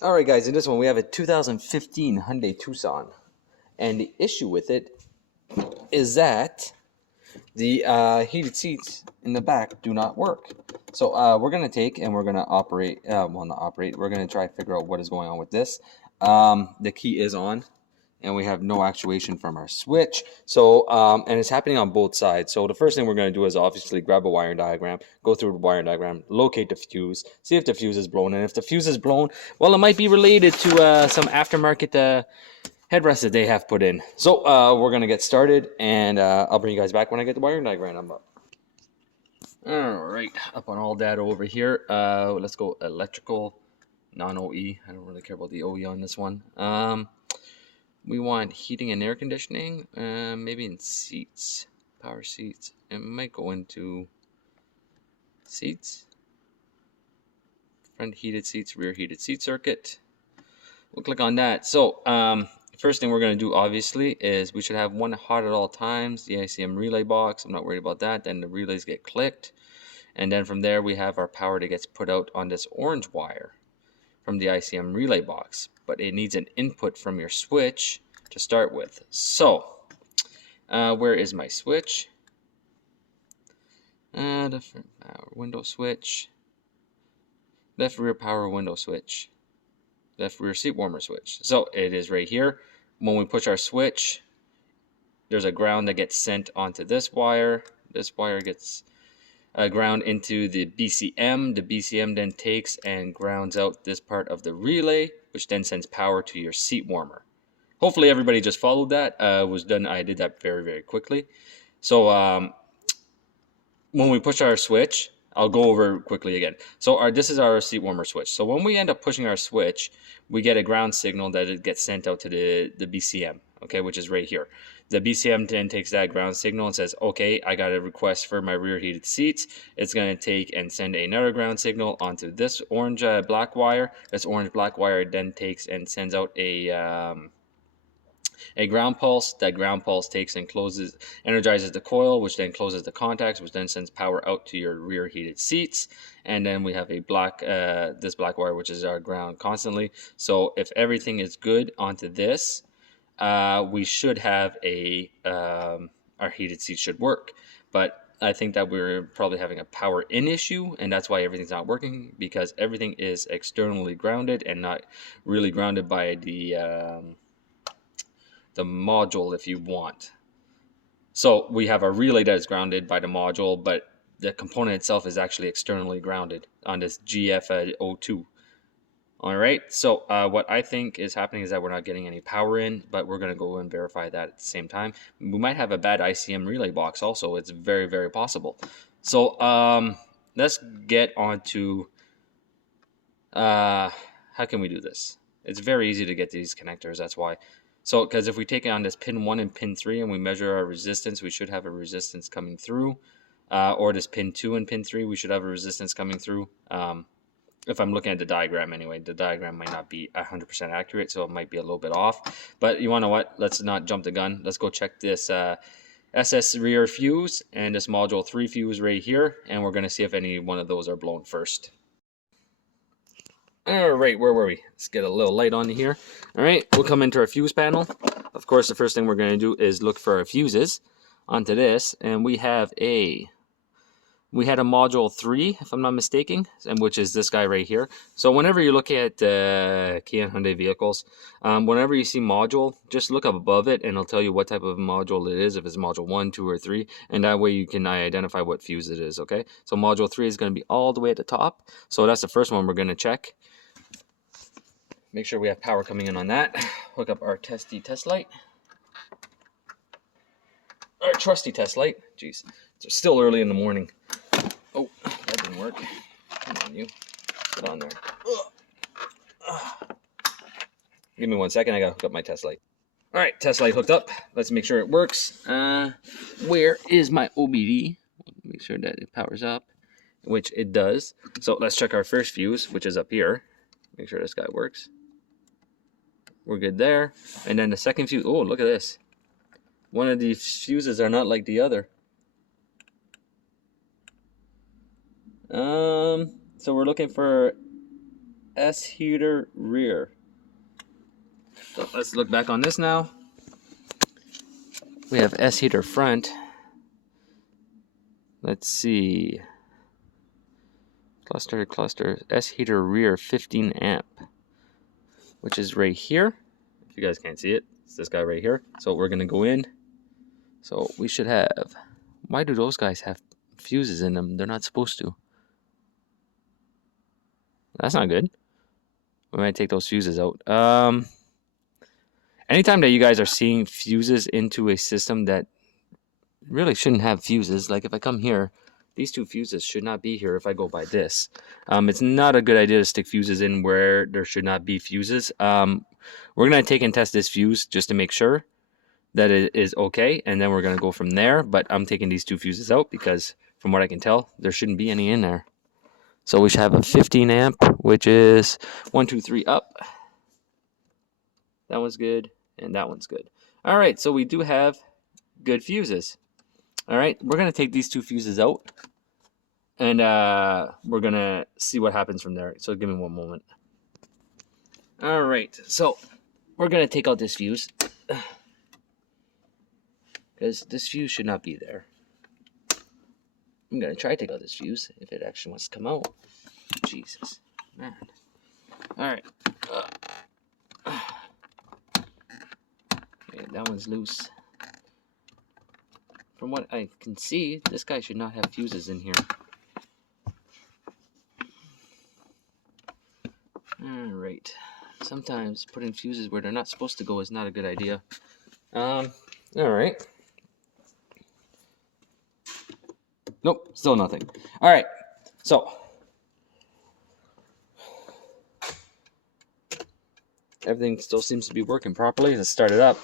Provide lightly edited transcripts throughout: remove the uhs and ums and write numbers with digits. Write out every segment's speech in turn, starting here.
Alright guys, in this one we have a 2015 Hyundai Tucson. And the issue with it is that the heated seats in the back do not work. So we're going to take and we're going to operate, well not operate, we're going to try to figure out what is going on with this. The key is on and we have no actuation from our switch. So, and it's happening on both sides. So the first thing we're going to do is obviously grab a wiring diagram, go through the wiring diagram, locate the fuse, see if the fuse is blown. And if the fuse is blown, well, it might be related to some aftermarket headrest that they have put in. So we're going to get started and I'll bring you guys back when I get the wiring diagram up. All right, up on all data over here. Let's go electrical, non-OE. I don't really care about the OE on this one. We want heating and air conditioning, maybe in seats, power seats. It might go into seats, front heated seats, rear heated seat circuit. We'll click on that. So first thing we're going to do obviously is we should have one hot at all times, the ICM relay box. I'm not worried about that. Then the relays get clicked, and then from there we have our power that gets put out on this orange wire from the ICM relay box, but it needs an input from your switch to start with. So where is my switch? Different power window switch, left rear power window switch, left rear seat warmer switch. So it is right here. When we push our switch, there's a ground that gets sent onto this wire. This wire gets ground into the BCM. The BCM then takes and grounds out this part of the relay, which then sends power to your seat warmer. Hopefully everybody just followed that. Was done. I did that very, very quickly. So when we push our switch, I'll go over quickly again. So this is our seat warmer switch. So when we end up pushing our switch, we get a ground signal that it gets sent out to the BCM, okay, which is right here. The BCM then takes that ground signal and says, okay, I got a request for my rear heated seats. It's going to take and send another ground signal onto this orange black wire. This orange black wire then takes and sends out a ground pulse. That ground pulse takes and energizes the coil, which then closes the contacts, which then sends power out to your rear heated seats. And then we have a this black wire, which is our ground constantly. So if everything is good onto this, we should have our heated seats should work. But I think that we're probably having a power in issue, and that's why everything's not working, because everything is externally grounded and not really grounded by the module, if you want. So we have a relay that is grounded by the module, but the component itself is actually externally grounded on this GF02. All right, so what I think is happening is that we're not getting any power in, but we're going to go and verify that at the same time. We might have a bad ICM relay box also. It's very, very possible. So let's get on to how can we do this? It's very easy to get these connectors, that's why. So, because if we take it on this pin 1 and pin 3 and we measure our resistance, we should have a resistance coming through. Or this pin 2 and pin 3, we should have a resistance coming through. If I'm looking at the diagram anyway, the diagram might not be 100% accurate, so it might be a little bit off. But you want to know what? Let's not jump the gun. Let's go check this SS rear fuse and this module 3 fuse right here, and we're going to see if any one of those are blown first. All right, where were we? Let's get a little light on here. All right, we'll come into our fuse panel. Of course, the first thing we're going to do is look for our fuses onto this, and we had a module 3, if I'm not mistaken, and which is this guy right here. So whenever you look at Kia and Hyundai vehicles, whenever you see module, just look up above it, and it'll tell you what type of module it is, if it's module 1, 2, or 3, and that way you can identify what fuse it is, okay? So module 3 is going to be all the way at the top, so that's the first one we're going to check. Make sure we have power coming in on that. Hook up our trusty test light. Jeez, it's still early in the morning. Oh, that didn't work. Come on, you. Get on there. Give me 1 second. I gotta hook up my test light. All right, test light hooked up. Let's make sure it works. Where is my OBD? Make sure that it powers up, which it does. So let's check our first fuse, which is up here. Make sure this guy works. We're good there. And then the second fuse. Oh, look at this. One of these fuses are not like the other. So we're looking for S heater rear. So let's look back on this now. We have S heater front. Let's see. Cluster, S heater rear 15 amp, which is right here. If you guys can't see it, it's this guy right here. So we're gonna go in. So we should have, why do those guys have fuses in them? They're not supposed to. That's not good. We might take those fuses out. Anytime that you guys are seeing fuses into a system that really shouldn't have fuses, like if I come here, these two fuses should not be here if I go by this. It's not a good idea to stick fuses in where there should not be fuses. We're going to take and test this fuse just to make sure that it is okay, and then we're going to go from there. But I'm taking these two fuses out because from what I can tell, there shouldn't be any in there. So we should have a 15 amp, which is 1, 2, 3 up. That one's good, and that one's good. All right, so we do have good fuses. All right, we're going to take these two fuses out, and we're going to see what happens from there. So give me one moment. All right, so we're going to take out this fuse, because this fuse should not be there. I'm going to try to take out this fuse if it actually wants to come out. Jesus, man. All right. Okay, that one's loose. From what I can see, this guy should not have fuses in here. All right. Sometimes putting fuses where they're not supposed to go is not a good idea. All right. Nope, still nothing. All right, so everything still seems to be working properly. Let's start it up.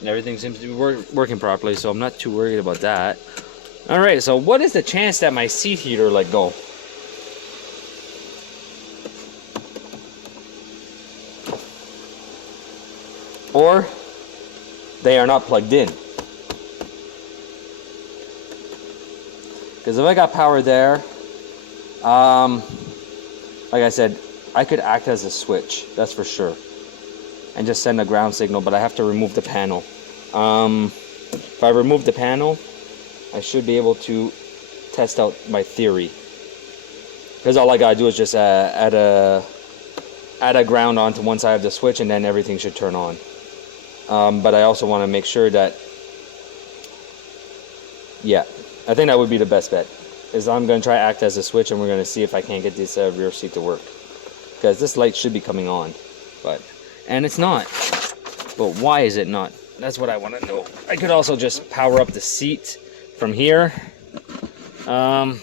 And everything seems to be working properly, so I'm not too worried about that. All right, so what is the chance that my seat heater let go? Or they are not plugged in. Because if I got power there, like I said, I could act as a switch, that's for sure, and just send a ground signal, but I have to remove the panel. If I remove the panel, I should be able to test out my theory. Because all I gotta do is just add a ground onto one side of the switch, and then everything should turn on. But I also want to make sure that, yeah, I think that would be the best bet. Is I'm going to try to act as a switch, and we're going to see if I can't get this rear seat to work. Because this light should be coming on, and it's not. But why is it not? That's what I want to know. I could also just power up the seat from here. But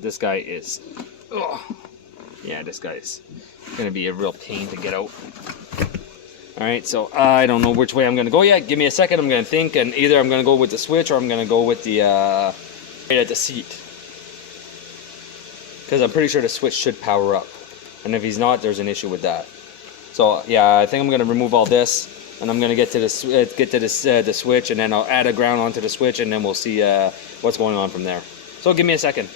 this guy is, yeah, this guy is going to be a real pain to get out. Alright, so I don't know which way I'm going to go yet. Give me a second, I'm going to think, and either I'm going to go with the switch or I'm going to go with the right at the seat. Because I'm pretty sure the switch should power up. And if he's not, there's an issue with that. So yeah, I think I'm going to remove all this, and I'm going to get to the switch, and then I'll add a ground onto the switch, and then we'll see what's going on from there. So give me a second.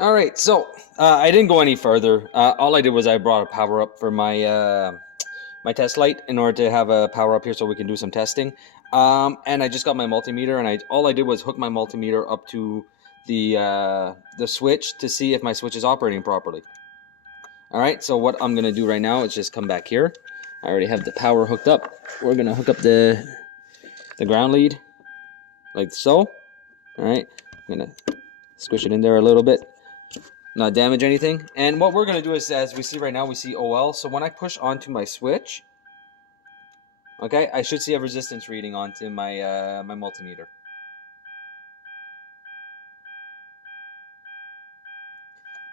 Alright, so I didn't go any further. All I did was I brought a power up for my my test light in order to have a power up here so we can do some testing. And I just got my multimeter, and all I did was hook my multimeter up to the switch to see if my switch is operating properly. Alright, so what I'm going to do right now is just come back here. I already have the power hooked up. We're going to hook up the ground lead like so. Alright, I'm going to squish it in there a little bit, not damage anything. And what we're going to do is, as we see right now, we see OL. So when I push onto my switch, okay, I should see a resistance reading onto my my multimeter.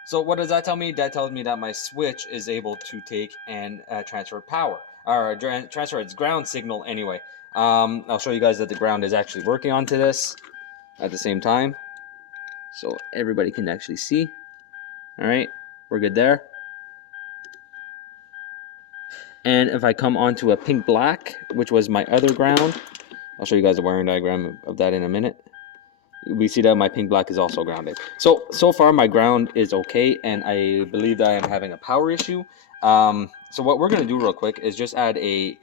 So what does that tell me? That tells me that my switch is able to take and transfer power, or transfer its ground signal anyway. I'll show you guys that the ground is actually working onto this at the same time, so everybody can actually see. Alright, we're good there. And if I come onto a pink black, which was my other ground, I'll show you guys the wiring diagram of that in a minute. we see that my pink black is also grounded. So far my ground is okay, and I believe that I am having a power issue. So what we're going to do real quick is just add a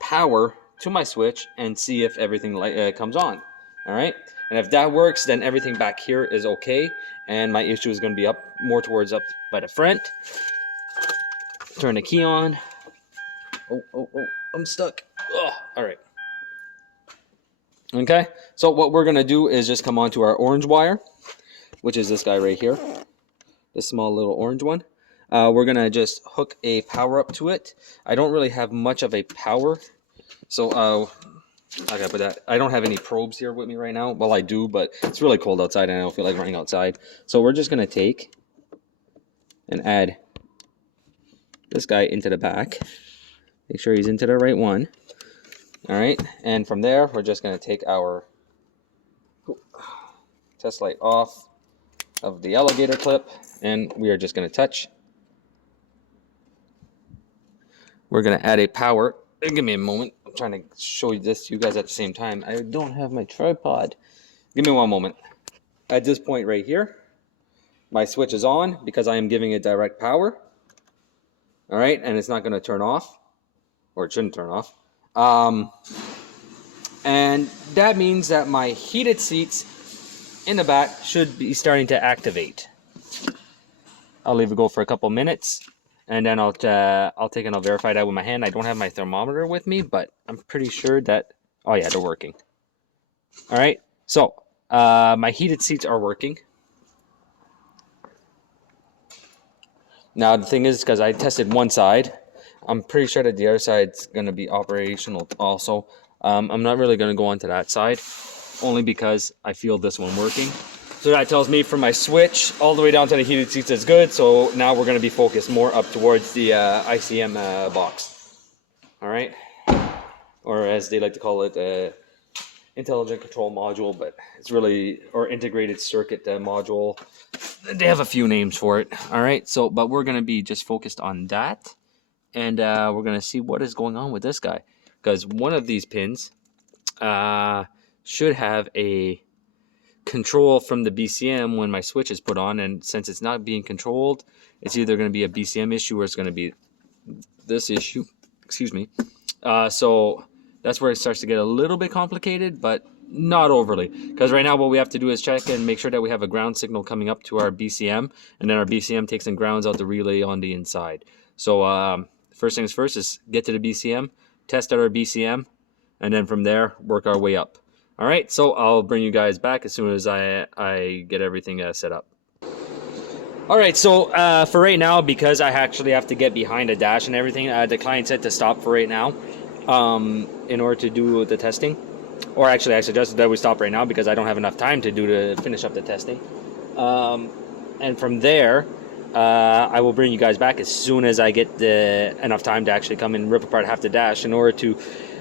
power to my switch and see if everything comes on. All right, and if that works, then everything back here is okay, and my issue is going to be up more towards up by the front. Turn the key on. Oh, I'm stuck. Oh, all right. Okay, so what we're going to do is just come onto our orange wire, which is this guy right here, this small little orange one. We're going to just hook a power up to it. I don't really have much of a power, so I gotta put that. I don't have any probes here with me right now. Well, I do, but it's really cold outside and I don't feel like running outside. So we're just going to take and add this guy into the back. Make sure he's into the right one. All right, and from there, we're just going to take our test light off of the alligator clip, and we are just going to touch. We're going to add a power. Give me a moment. I'm trying to show you this to you guys at the same time. I don't have my tripod. Give me one moment. At this point right here, my switch is on because I am giving it direct power. All right, and it's not going to turn off, or it shouldn't turn off. And that means that my heated seats in the back should be starting to activate. I'll leave it go for a couple minutes, and then I'll take and I'll verify that with my hand. I don't have my thermometer with me, but I'm pretty sure that, oh yeah, they're working. All right, so my heated seats are working. Now the thing is, because I tested one side, I'm pretty sure that the other side's going to be operational also. I'm not really going to go onto that side, only because I feel this one working. So that tells me from my switch all the way down to the heated seats is good. So now we're going to be focused more up towards the ICM box. All right. Or as they like to call it, intelligent control module, but it's really, or integrated circuit module. They have a few names for it. All right. So, but we're going to be just focused on that. And we're going to see what is going on with this guy. Because one of these pins should have a control from the BCM when my switch is put on. And since it's not being controlled, it's either going to be a BCM issue or it's going to be this issue. Excuse me. So that's where it starts to get a little bit complicated, but not overly. Because right now what we have to do is check and make sure that we have a ground signal coming up to our BCM. And then our BCM takes and grounds out the relay on the inside. So first things first is get to the BCM, test out our BCM, and then from there, work our way up. All right, so I'll bring you guys back as soon as I get everything set up. All right, so for right now, because I actually have to get behind a dash and everything, the client said to stop for right now in order to do the testing. Or actually, I suggested that we stop right now because I don't have enough time to finish up the testing. And from there, I will bring you guys back as soon as I get enough time to actually come and rip apart half the dash in order to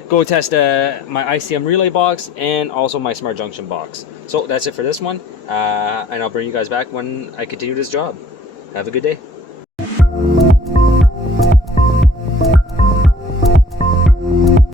go test my ICM relay box and also my smart junction box. So that's it for this one, and I'll bring you guys back when I continue this job. Have a good day.